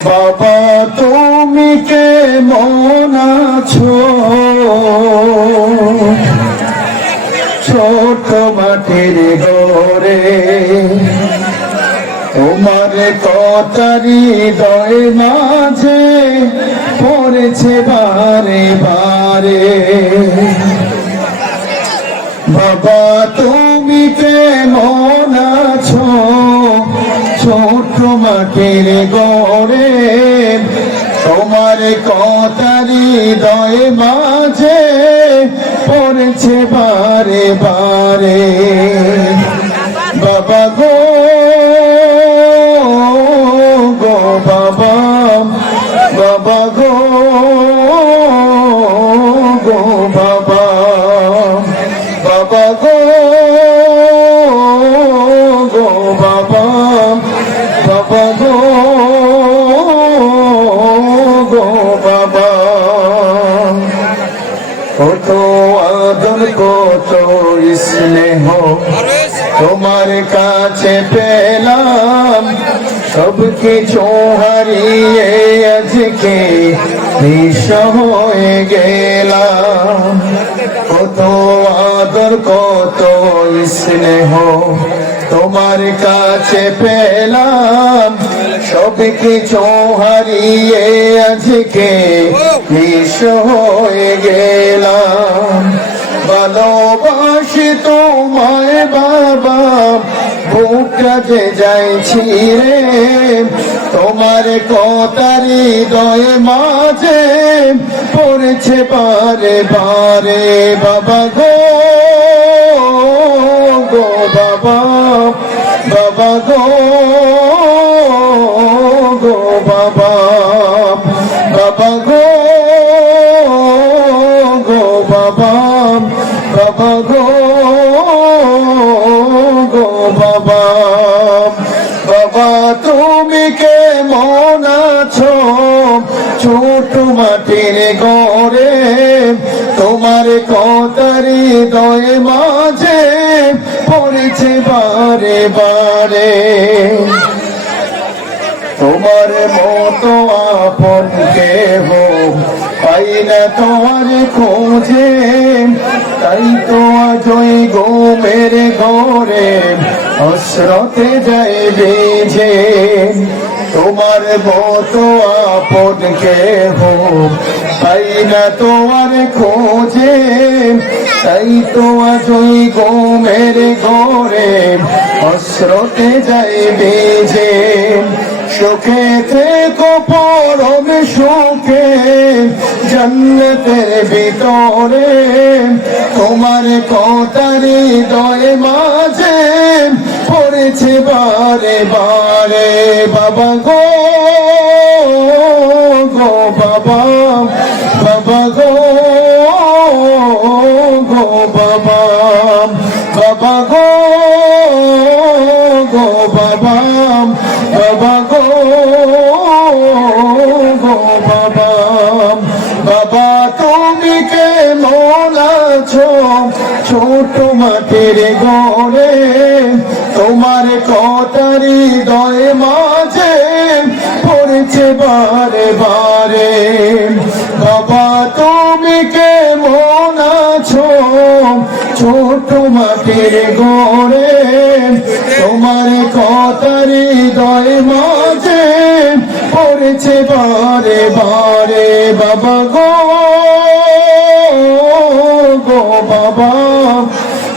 বাবা, তুমি কে মন আছো? ছোট মাটির গড়ে তোমার কতারি দয় মাঝে পড়েছে বারে বারে। বাবা তুমি কেমন আছো ছোট মাটির গড়ে। তোমার কতারি দয় মাঝে পড়েছে বারে বারে। আদর কত স্নেহ তোমার কাছে পেলাম সব কিছু হারিয়ে আজকে হয়ে গেলাম কত আদর কত স্নেহ তোমার কাছে পেলাম, সব কিছু হারিয়ে আজকে নিঃস্ব হয়ে গেলাম। ভালোবাসি তোমায় বাবা বুকটাতে যাইছি রে। তোমার কতারি দয়ে মাঝে পড়েছে পারে বারে বাবা গো গো বাবা। বাবা বাবা, তুমি কে মন আছো? ছোট মাটির গড়ে, তোমার কতারি দয়ে মাঝে পড়েছে বারে বারে। তোমার মতো আপন কেহ পাই না তোমার খোঁজে, তাই তো আজই গোমের ঘরে অস্রতে যাই বেজে তোমার মতো আপন কেহ পাই না তোমার খোঁজে, তাই তো আজই গোমের ঘরে অস্রতে যাই বেজে সুখে থেকো পরম সুখে জন্নতের ভিতরে, তোমার কতারি দয়ে মাঝে পড়েছে বারে বারে। বাবা গো গো বাবা বাবা গো গো বাবা বাবা গো গো বাবা বাবা গো গো বাবা বাবা। মাটির গড়ে তোমার কতারি দয়ে মাঝে পড়েছে বারে বারে। বাবা, তুমি কে মন আছো? ছোট মাটির গড়ে তোমার কতারি দয় মাঝে পড়েছে বারে বারে। বাবা গো গো বাবা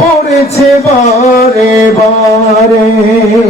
পড়েছে বারে বারে।